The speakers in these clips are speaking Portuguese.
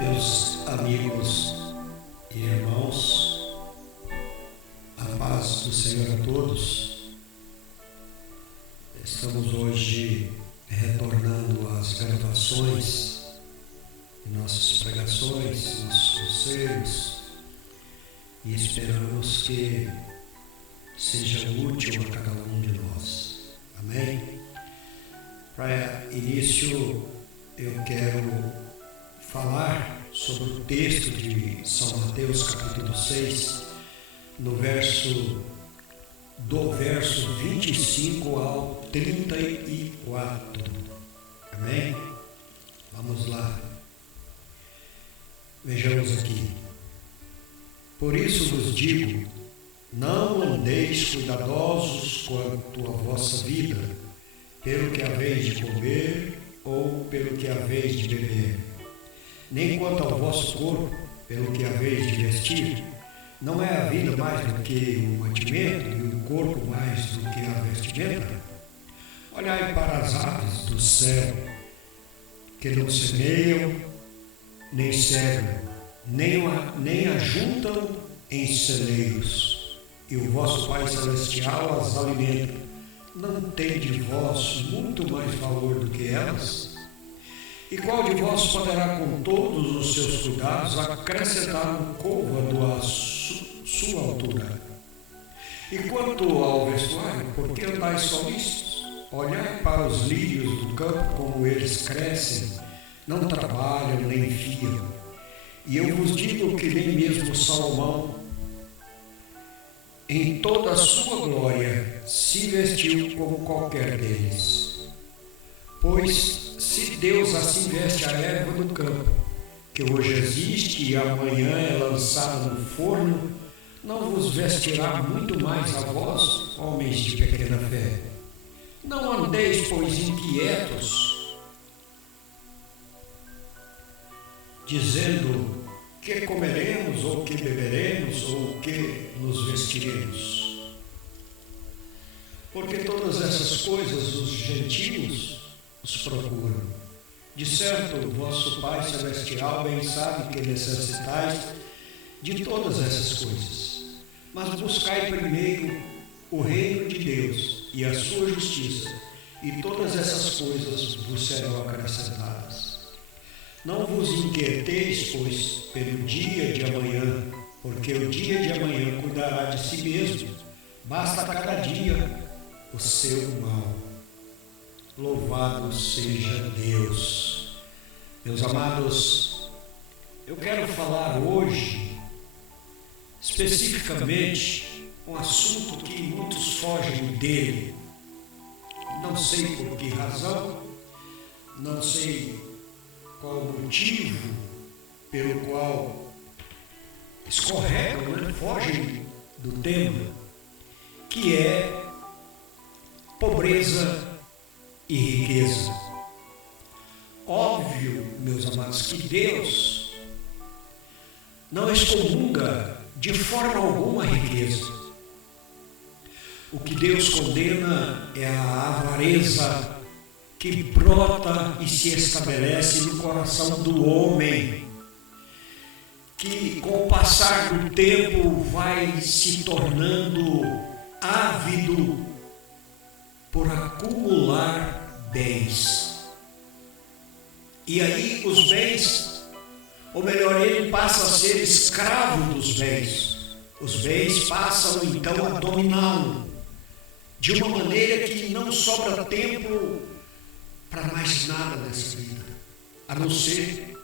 Meus amigos e irmãos, a paz do Senhor a todos. Estamos hoje retornando às gravações de nossas pregações, nossos conselhos, e esperamos que seja útil a cada um de nós. Amém? Para início, eu quero falar sobre o texto de São Mateus, capítulo 6, do verso 25 ao 34. Amém? Vamos lá. Vejamos aqui. Por isso vos digo, não andeis cuidadosos quanto à vossa vida, pelo que haveis de comer ou pelo que haveis de beber, nem quanto ao vosso corpo, pelo que haveis de vestir. Não é a vida mais do que o mantimento e o corpo mais do que a vestimenta? Olhai para as aves do céu, que não semeiam, nem cegam, nem ajuntam em celeiros, e o vosso Pai Celestial as alimenta. Não tendes vós muito mais valor do que elas? E qual de vós poderá, com todos os seus cuidados, acrescentar um côvado à sua altura? E quanto ao vestuário, por que andais solícitos? Olhai para os lírios do campo, como eles crescem, não trabalham nem fiam. E eu vos digo que nem mesmo Salomão, em toda a sua glória, se vestiu como qualquer deles. Pois, se Deus assim veste a erva do campo, que hoje existe e amanhã é lançada no forno, não vos vestirá muito mais a vós, homens de pequena fé? Não andeis, pois, inquietos, dizendo: que comeremos, ou que beberemos, ou que nos vestiremos? Porque todas essas coisas os gentios os procuram. De certo, o vosso Pai Celestial bem sabe que necessitais de todas essas coisas. Mas buscai primeiro o reino de Deus e a sua justiça, e todas essas coisas vos serão acrescentadas. Não vos inquieteis, pois, pelo dia de amanhã, porque o dia de amanhã cuidará de si mesmo. Basta cada dia o seu mal. Louvado seja Deus. Meus amados, eu quero falar hoje, especificamente, um assunto que muitos fogem dele. Não sei por que razão, não sei qual o motivo pelo qual escorregam, fogem do tema, que é pobreza e riqueza. Óbvio, meus amados, que Deus não excomunga de forma alguma a riqueza. O que Deus condena é a avareza que brota e se estabelece no coração do homem, que com o passar do tempo vai se tornando ávido por acumular bens. E aí os bens, ou melhor, ele passa a ser escravo dos bens. Os bens passam então a dominá-lo, de uma maneira que não sobra tempo para mais nada nessa vida, a não ser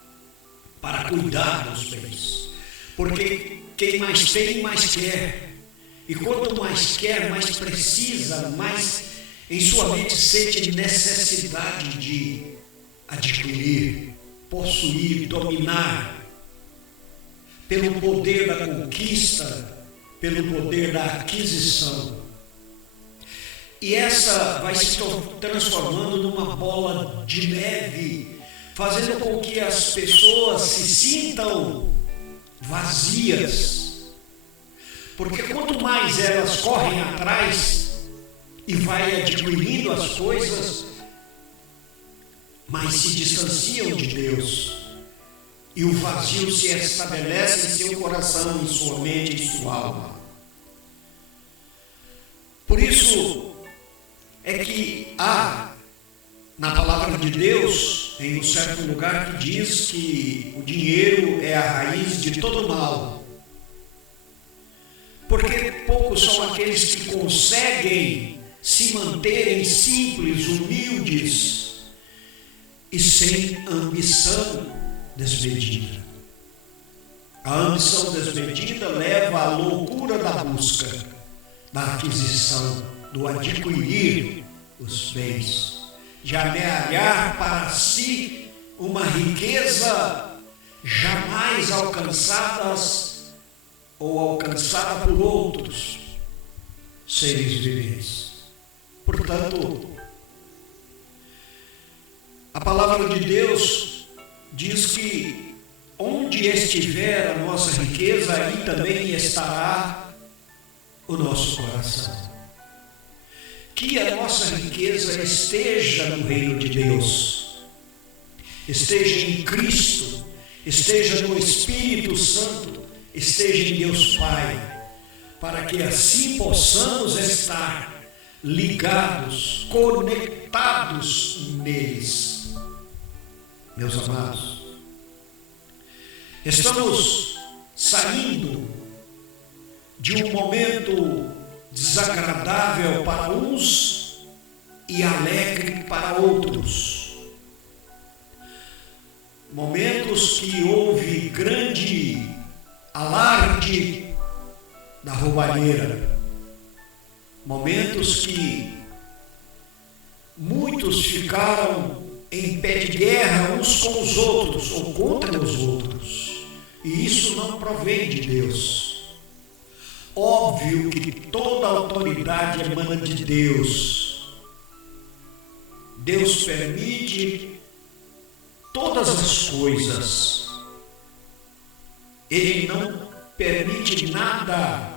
para cuidar dos bens. Porque quem mais tem, mais quer. E quanto mais quer, mais precisa, mais em sua mente sente necessidade de adquirir, possuir, dominar, pelo poder da conquista, pelo poder da aquisição. E essa vai se transformando numa bola de neve, fazendo com que as pessoas se sintam vazias. Porque quanto mais elas correm atrás e vai adquirindo as coisas, mais se distanciam de Deus. e o vazio se estabelece em seu coração, em sua mente, em sua alma. Por isso é que há na palavra de Deus, em um certo lugar, que diz que o dinheiro é a raiz de todo mal. Porque poucos são aqueles que conseguem se manterem simples, humildes e sem ambição desmedida. A ambição desmedida leva à loucura da busca, da aquisição, do adquirir os bens, de amealhar para si uma riqueza jamais alcançadas ou alcançada por outros seres viventes. Portanto, a palavra de Deus diz que onde estiver a nossa riqueza, aí também estará o nosso coração. Que a nossa riqueza esteja no reino de Deus, esteja em Cristo, esteja no Espírito Santo, esteja em Deus Pai, para que assim possamos estar ligados, conectados neles. Meus amados, estamos saindo de um momento desagradável para uns e alegre para outros. Momentos que houve grande alarde da roubalheira. Momentos que muitos ficaram em pé de guerra uns com os outros ou contra os outros. E isso não provém de Deus. Óbvio que toda autoridade emana de Deus. Deus permite todas as coisas. Ele não permite nada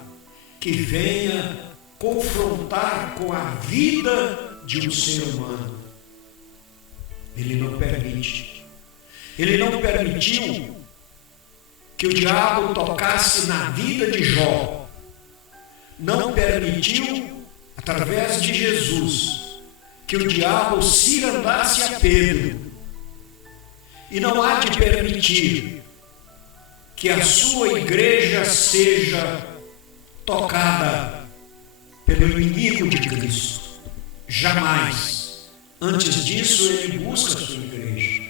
que venha confrontar com a vida de um ser humano. Ele não permite. Ele não permitiu que o diabo tocasse na vida de Jó. Não permitiu, através de Jesus, que o diabo cirandasse a Pedro. E não há de permitir que a sua igreja seja tocada pelo inimigo de Cristo. Jamais. Antes disso, ele busca a sua igreja.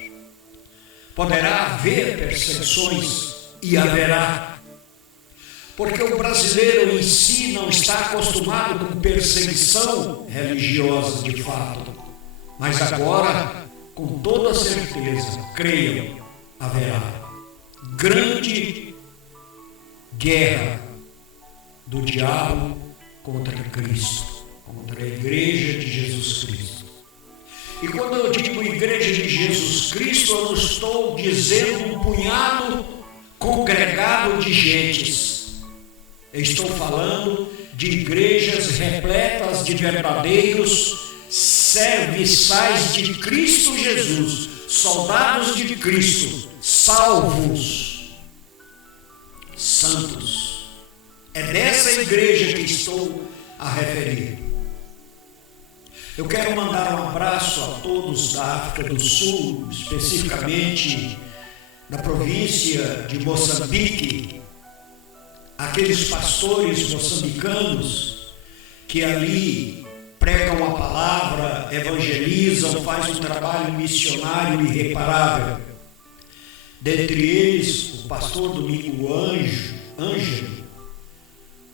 Poderá haver perseguições e haverá. Porque o brasileiro em si não está acostumado com perseguição religiosa de fato. Mas agora, com toda certeza, creiam, haverá grande guerra do diabo contra Cristo, contra a igreja de Jesus Cristo. E quando eu digo igreja de Jesus Cristo, eu não estou dizendo um punhado congregado de gentes. Eu estou falando de igrejas repletas de verdadeiros serviçais de Cristo Jesus, soldados de Cristo, salvos, santos. É dessa igreja que estou a referir. Eu quero mandar um abraço a todos da África do Sul, especificamente da província de Moçambique, aqueles pastores moçambicanos que ali pregam a palavra, evangelizam, fazem um trabalho missionário irreparável. Dentre eles, o pastor Domingo Ângelo,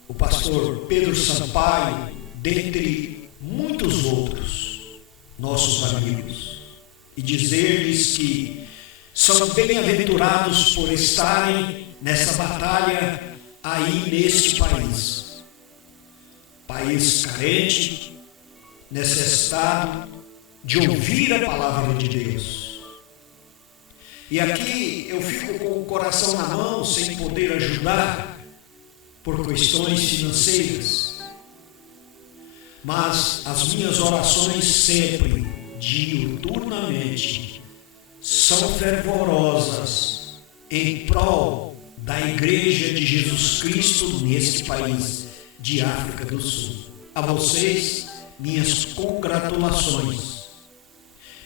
o pastor Pedro Sampaio, dentre muitos outros nossos amigos. E dizer-lhes que são bem-aventurados por estarem nessa batalha aí neste país. País carente, necessitado de ouvir a palavra de Deus. E aqui eu fico com o coração na mão, sem poder ajudar, por questões financeiras. Mas as minhas orações sempre, diuturnamente, são fervorosas em prol da Igreja de Jesus Cristo neste país de África do Sul. A vocês, minhas congratulações,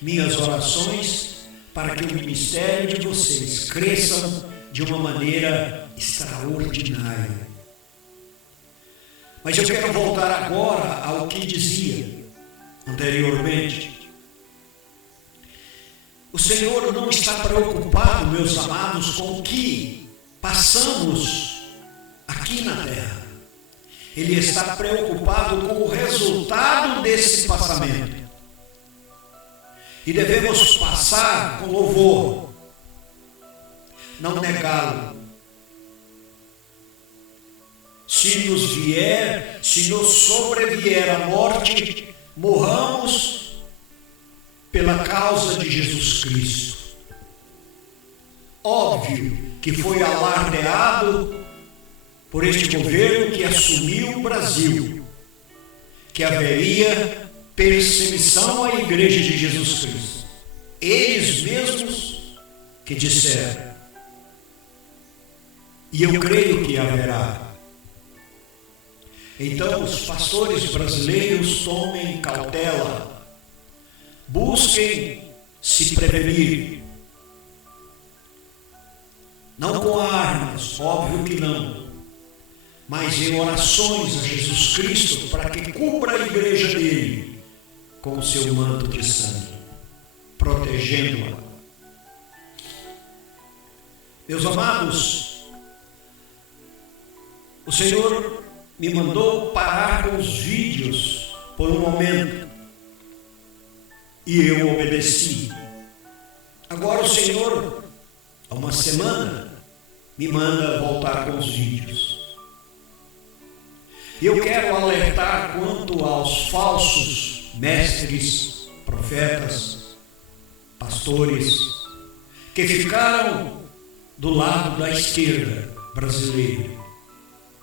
minhas orações para que o ministério de vocês cresça de uma maneira extraordinária. Mas eu quero voltar agora ao que dizia anteriormente. O Senhor não está preocupado, meus amados, com o que passamos aqui na terra. Ele está preocupado com o resultado desse passamento. E devemos passar com louvor, não negá-lo. Se nos sobrevier a morte, morramos pela causa de Jesus Cristo. Óbvio que foi alardeado por este governo que assumiu o Brasil, que haveria perseguição à Igreja de Jesus Cristo. Eles mesmos que disseram. E eu creio que haverá. Então, os pastores brasileiros tomem cautela, busquem se prevenir. Não com armas, óbvio que não, mas em orações a Jesus Cristo para que cubra a igreja dele com o seu manto de sangue, protegendo-a. Meus amados, o Senhor me mandou parar com os vídeos por um momento e eu obedeci. Agora o Senhor, há uma semana, me manda voltar com os vídeos. E eu quero alertar quanto aos falsos mestres, profetas, pastores, que ficaram do lado da esquerda brasileira.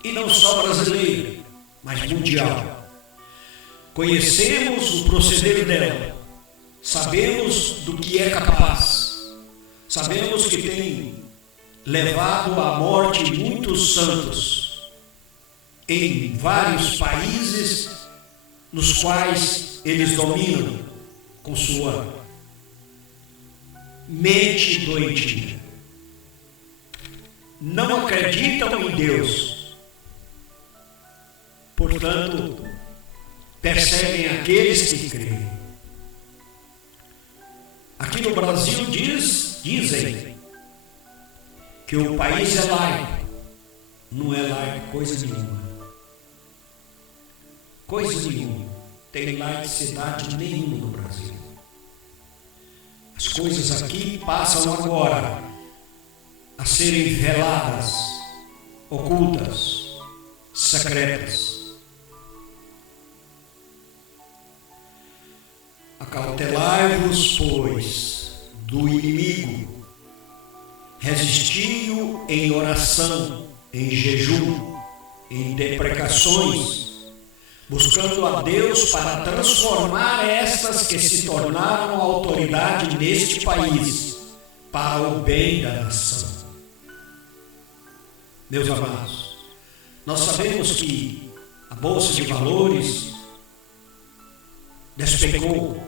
E não só brasileira, mas mundial. Conhecemos o proceder dela, sabemos do que é capaz, sabemos que tem levado à morte muitos santos em vários países nos quais eles dominam com sua mente doentia. Não acreditam em Deus, portanto, perseguem aqueles que creem. Aqui no Brasil dizem que o país é laico. Não é laico coisa nenhuma. Coisa nenhuma. Tem laicidade nenhuma no Brasil. As coisas aqui passam agora a serem veladas, ocultas, secretas. Acautelai-vos, pois, do inimigo, resisti-o em oração, em jejum, em deprecações, buscando a Deus para transformar estas que se tornaram autoridade neste país, para o bem da nação. Meus amados, nós sabemos que a Bolsa de Valores despegou,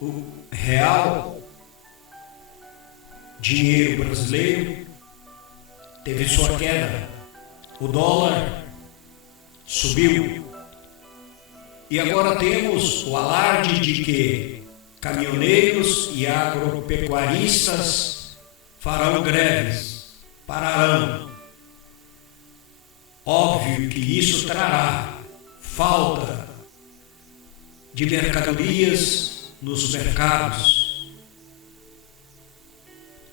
o real dinheiro brasileiro teve sua queda, o dólar subiu, e agora temos o alarde de que caminhoneiros e agropecuaristas farão greves, pararão. Óbvio que isso trará falta de mercadorias nos mercados.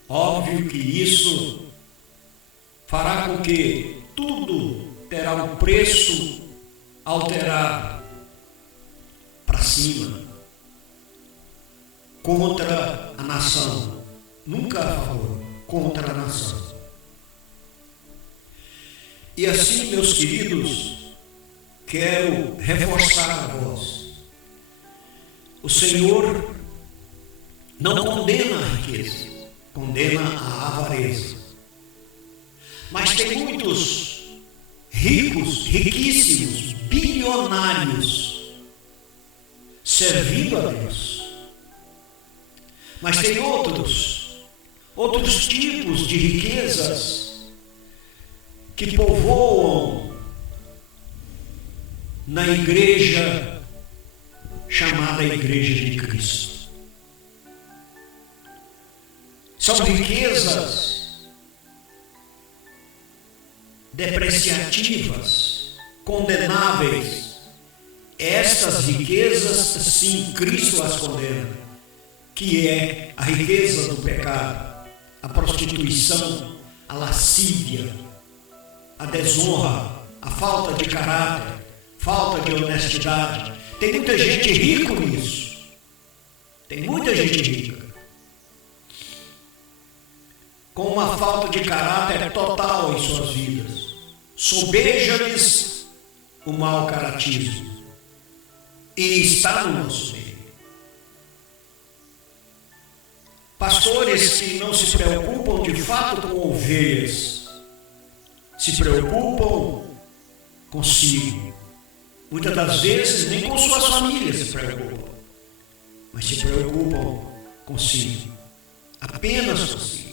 Óbvio que isso fará com que tudo terá um preço alterado para cima, contra a nação, nunca a favor, contra a nação. E assim, meus queridos, quero reforçar a voz. O Senhor não condena a riqueza, condena a avareza. Mas tem muitos ricos, riquíssimos, bilionários, servindo a Deus. Mas tem outros tipos de riquezas que povoam na igreja chamada Igreja de Cristo. São riquezas depreciativas, condenáveis. Estas riquezas, sim, Cristo as condena, que é a riqueza do pecado, a prostituição, a lascívia, a desonra, a falta de caráter, falta de honestidade. Tem muita gente rica nisso. Tem muita gente rica com uma falta de caráter total em suas vidas. Sobeja-lhes o mau caratismo. E está no nosso meio. Pastores que não se preocupam de fato com ovelhas, se preocupam consigo. Muitas das vezes nem com suas famílias se preocupam, mas se preocupam consigo, apenas consigo.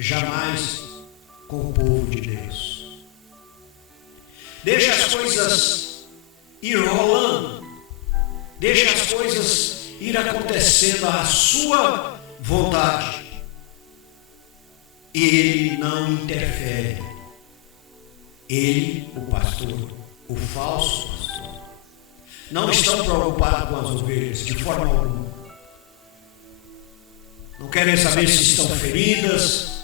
Jamais com o povo de Deus. Deixa as coisas ir rolando, deixa as coisas ir acontecendo à sua vontade. Ele não interfere. Ele, o pastor, o falso pastor, não estão preocupados com as ovelhas de forma alguma. Não querem saber se estão feridas,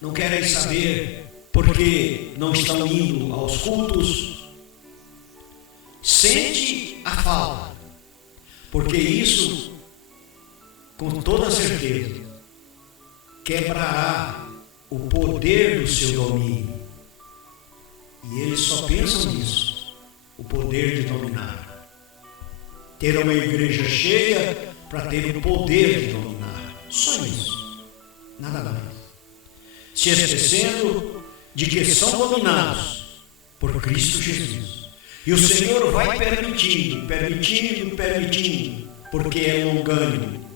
não querem saber porque não estão indo aos cultos. Sente a falta, porque isso, com toda certeza, quebrará o poder do seu domínio. E eles só pensam nisso, o poder de dominar. Ter uma igreja cheia para ter o poder de dominar. Só isso, nada mais. Se esquecendo de que são dominados por Cristo Jesus. E o Senhor vai permitindo, porque é longânimo.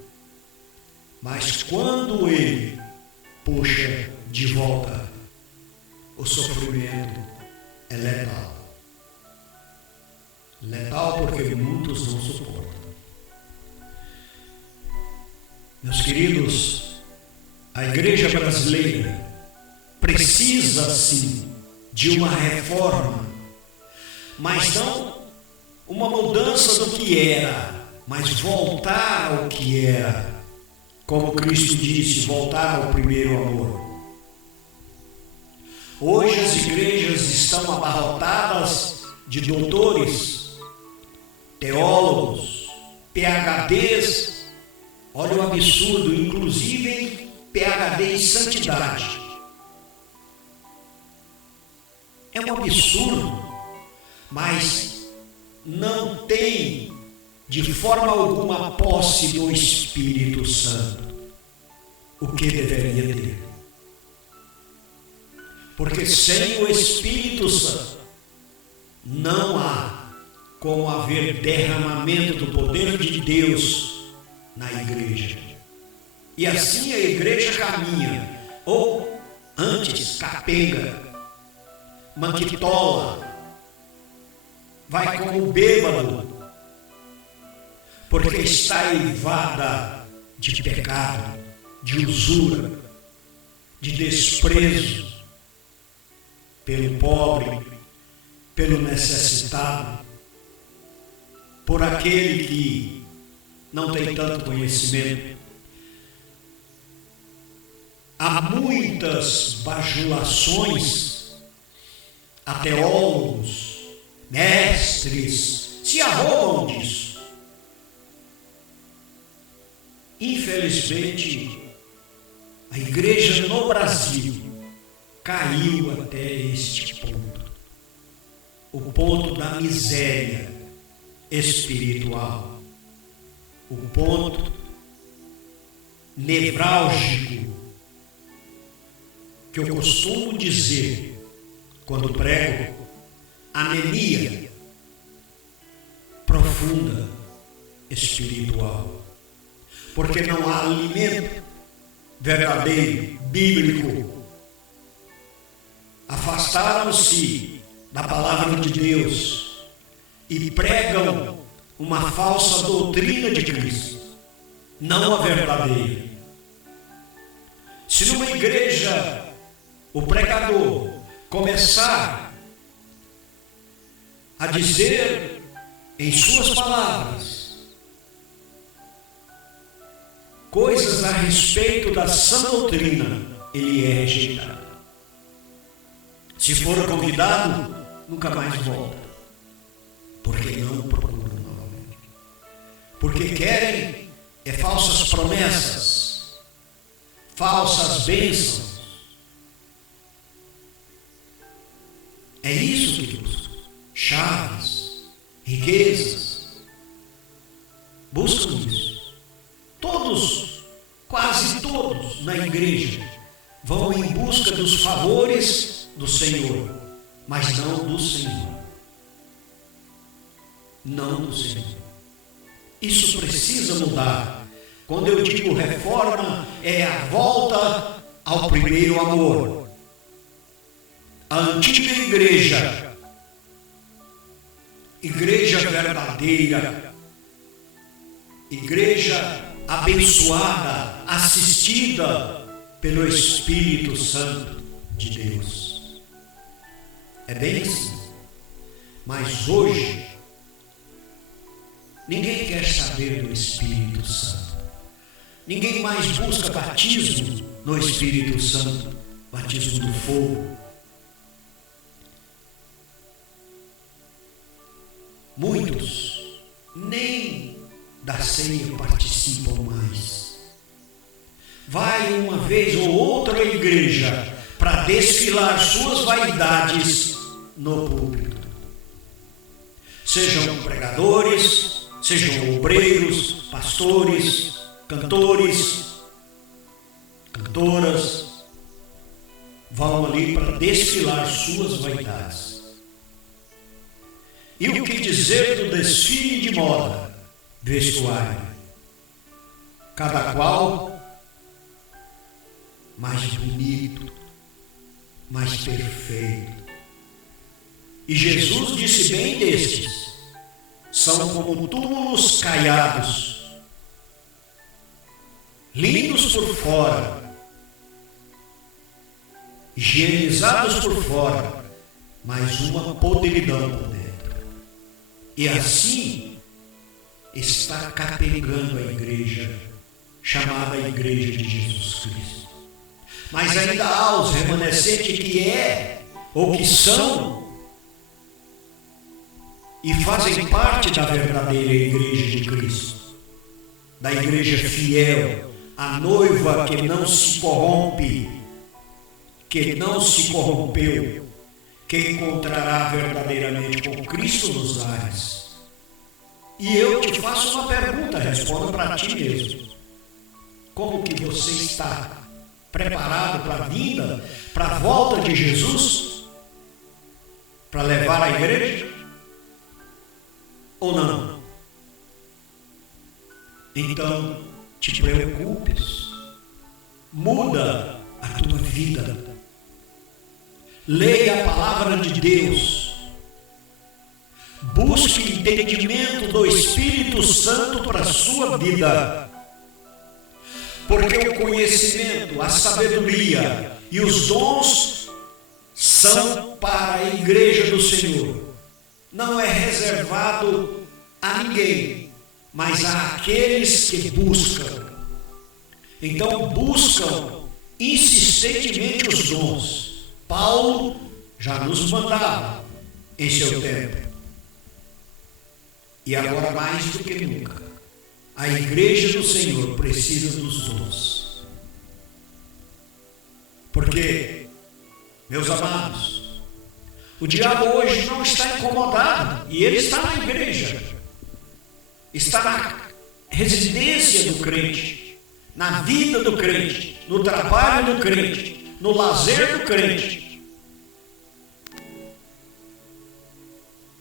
Mas quando Ele puxa de volta, o sofrimento é letal. Letal porque muitos não suportam. Meus queridos, a igreja brasileira precisa sim de uma reforma, mas não uma mudança do que era, mas voltar ao que era, como Cristo disse, voltar ao primeiro amor. Hoje as igrejas estão abarrotadas de doutores, teólogos, PhDs, olha o absurdo, inclusive PhD em santidade. É um absurdo, mas não tem de forma alguma posse do Espírito Santo, o que deveria ter. Porque sem o Espírito Santo não há como haver derramamento do poder de Deus na igreja. E assim a igreja caminha, ou antes capenga, manquitola, vai como bêbado, porque está eivada de pecado, de usura, de desprezo pelo pobre, pelo necessitado, por aquele que não tem tanto conhecimento. Há muitas bajulações a teólogos, mestres, se arrogam disso. Infelizmente, a igreja no Brasil caiu até este ponto, o ponto da miséria espiritual, o ponto nevrálgico que eu costumo dizer quando prego: anemia profunda espiritual, porque não há alimento verdadeiro, bíblico. Afastaram-se da palavra de Deus e pregam uma falsa doutrina de Cristo, não a verdadeira. Se numa igreja o pregador começar a dizer em suas palavras coisas a respeito da sã doutrina, ele é rejeitado. Se for convidado, nunca mais volta, porque não procuram novamente, porque querem falsas promessas, falsas bênçãos. É isso que buscam. Chaves, riquezas, buscam isso. Todos, quase todos na igreja vão em busca dos favores do Senhor, mas não do Senhor. Não do Senhor. Isso precisa mudar. Quando eu digo reforma, é a volta ao primeiro amor. A antiga igreja, igreja verdadeira, igreja abençoada, assistida pelo Espírito Santo de Deus. É bem assim. Mas hoje, ninguém quer saber do Espírito Santo. Ninguém mais busca batismo no Espírito Santo, batismo do fogo. Muitos nem da ceia participam mais. Vai uma vez ou outra à igreja para desfilar suas vaidades no púlpito. Sejam pregadores, sejam obreiros, pastores, cantores, cantoras, vão ali para desfilar suas vaidades. E o que dizer do desfile de moda, vestuário? Cada qual mais bonito, mais perfeito. E Jesus disse bem destes: são como túmulos caiados, lindos por fora, higienizados por fora, mas uma podridão por dentro. E assim está capengando a igreja, chamada Igreja de Jesus Cristo. Mas ainda há os remanescentes que ou que são e fazem parte da verdadeira igreja de Cristo, da igreja fiel, a noiva que não se corrompe, que não se corrompeu, que encontrará verdadeiramente com Cristo nos lares. E eu te faço uma pergunta, responda para ti mesmo: como que você está preparado para a vinda, para a volta de Jesus, para levar a igreja? Ou não? Então, te preocupes, muda a tua vida, leia a palavra de Deus, busque entendimento do Espírito Santo para a sua vida, porque o conhecimento, a sabedoria e os dons são para a igreja do Senhor. Não é reservado a ninguém, mas a aqueles que buscam. Então buscam insistentemente os dons. Paulo já nos mandava em seu tempo. E agora mais do que nunca, a igreja do Senhor precisa dos dons. Porque, meus amados, o diabo hoje não está incomodado, e ele está na igreja, está na residência do crente, na vida do crente, no trabalho do crente, no lazer do crente.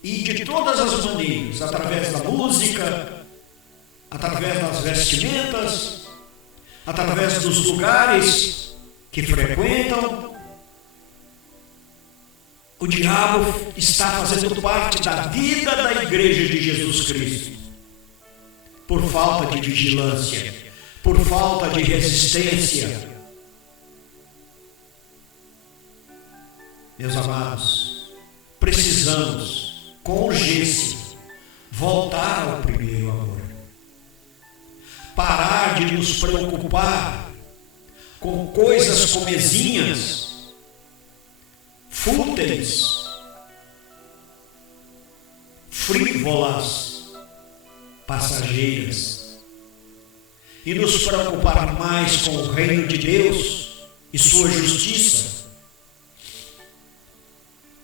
E de todas as maneiras, através da música, através das vestimentas, através dos lugares que frequentam, o diabo está fazendo parte da vida da igreja de Jesus Cristo. Por falta de vigilância, por falta de resistência. Meus amados, precisamos, com urgência, voltar ao primeiro amor. Parar de nos preocupar com coisas comezinhas, fúteis, frívolas, passageiras, e nos preocupar mais com o reino de Deus e sua justiça,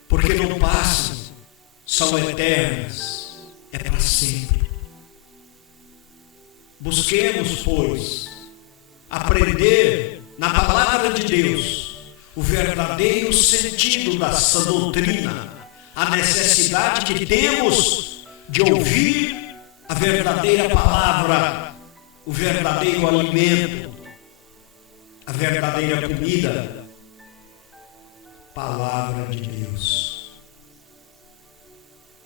porque não passam, são eternas, é para sempre. Busquemos, pois, aprender na palavra de Deus o verdadeiro sentido da sã doutrina, a necessidade que temos de ouvir a verdadeira palavra, o verdadeiro alimento, a verdadeira comida, palavra de Deus.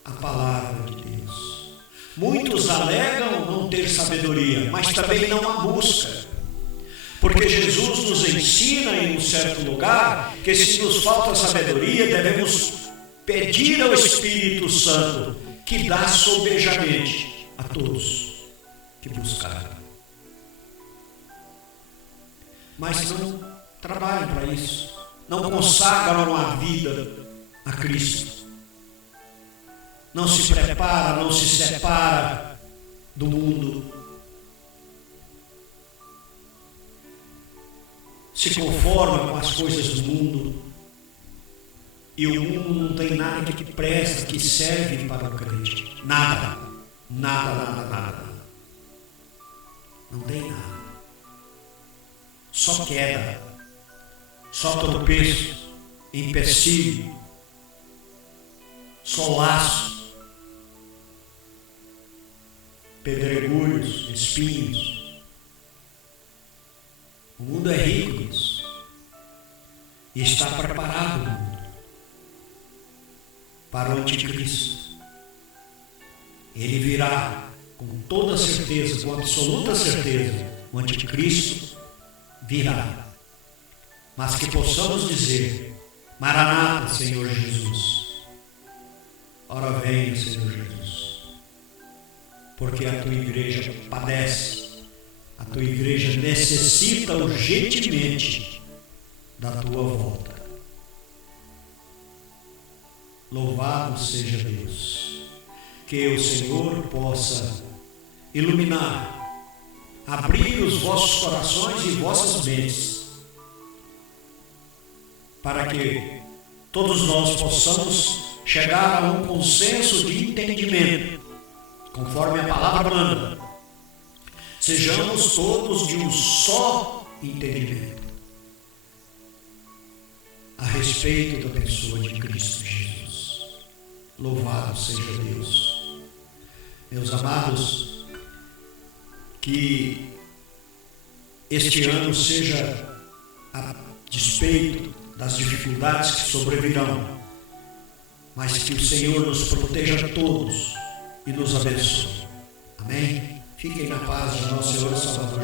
A palavra de Deus. Muitos alegam não ter sabedoria, mas também não a busca. Porque Jesus nos ensina em um certo lugar que se nos falta sabedoria, devemos pedir ao Espírito Santo, que dá sobejamente a todos que buscarem. Mas não trabalham para isso, não consagram a vida a Cristo, não se prepara, não se separa do mundo, se conforma com as coisas do mundo, e o mundo não tem nada que presta, que serve para o crente. Nada, nada, nada, nada. Não tem nada. Só queda, só tropeço, empecilho, só laço, pedregulhos, espinhos. O mundo é rico nisso. E está preparado o mundo para o anticristo. Ele virá com toda certeza, com absoluta certeza. O anticristo virá. Mas que possamos dizer: Maranata, Senhor Jesus. Ora venha, Senhor Jesus. Porque a tua igreja padece. A tua igreja necessita urgentemente da tua volta. Louvado seja Deus. Que o Senhor possa iluminar, abrir os vossos corações e vossas mentes, para que todos nós possamos chegar a um consenso de entendimento, conforme a palavra manda. Sejamos todos de um só entendimento a respeito da pessoa de Cristo Jesus. Louvado seja Deus. Meus amados, que este ano seja a despeito das dificuldades que sobrevirão, mas que o Senhor nos proteja a todos e nos abençoe. Amém? Fiquem na paz de nosso Senhor e Salvador